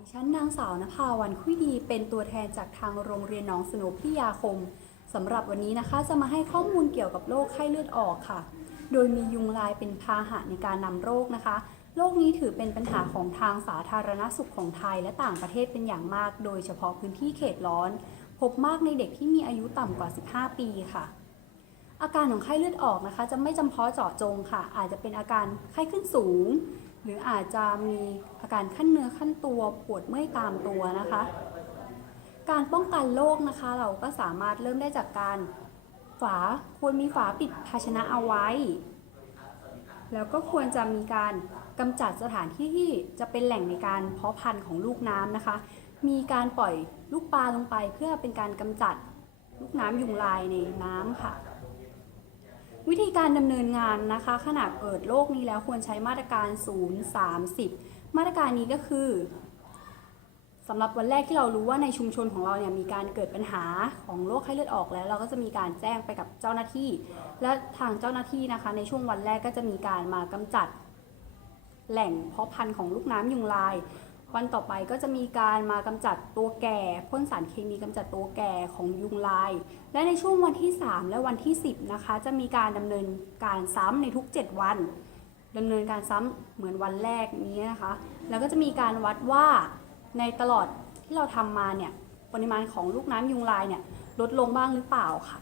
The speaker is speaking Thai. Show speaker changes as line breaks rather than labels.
ดิฉันนางสาวนภาวันคุยดี เป็นตัวแทนจากทางโรงเรียนหนองสนุพิยาคมสำหรับวันนี้นะคะจะมาให้ข้อมูลเกี่ยวกับโรคไข้เลือดออกค่ะ โดยมียุงลายเป็นพาหะในการนำโรคนะคะ โรคนี้ถือเป็นปัญหาของทางสาธารณสุขของไทยและต่างประเทศเป็นอย่างมาก โดยเฉพาะพื้นที่เขตร้อน พบมากในเด็กที่มีอายุต่ำกว่า 15 ปีค่ะอาการของไข้เลือดออกนะคะ จะไม่จำเพาะเจาะจงค่ะ อาจจะเป็นอาการไข้ขึ้นสูง หรืออาจจะมีอาการขั้นเนื้อขั้นตัวปวดเมื่อยตามตัวนะคะ การป้องกันโรคนะคะ เราก็สามารถเริ่มได้จากการฝาควรมีฝาปิดภาชนะเอาไว้ แล้วก็ควรจะมีการกำจัดสถานที่ที่จะเป็นแหล่งในการเพาะพันธุ์ของลูกน้ำนะคะ มีการปล่อยลูกปลาลงไปเพื่อเป็นการกำจัดลูกน้ำยุงลายในน้ำค่ะ วิธีการดำเนินงานนะคะ ขณะเกิดโรคนี้แล้วควรใช้มาตรการ 0 30 มาตรการนี้ก็คือสำหรับวันแรกที่เรารู้ว่าในชุมชนของเราเนี่ยมีการเกิดปัญหาของโรคไข้เลือดออกแล้ว เราก็จะมีการแจ้งไปกับเจ้าหน้าที่ และทางเจ้าหน้าที่นะคะ ในช่วงวันแรกก็จะมีการมากำจัด แหล่งเพาะพันธุ์ของลูกน้ำยุงลาย วันต่อไปก็จะมีการมากำจัดตัวแก่พ่นสารเคมีกำจัดตัวแก่ของยุงลาย และในช่วงวันที่ 3 และวันที่ 10 นะคะ จะมีการดำเนินการซ้ำในทุก 7 วันดำเนินการซ้ำเหมือนวันแรกนี้นะคะ แล้วก็จะมีการวัดว่าในตลอดที่เราทำมาเนี่ยปริมาณของลูกน้ำยุงลายเนี่ยลดลงบ้างหรือเปล่าค่ะ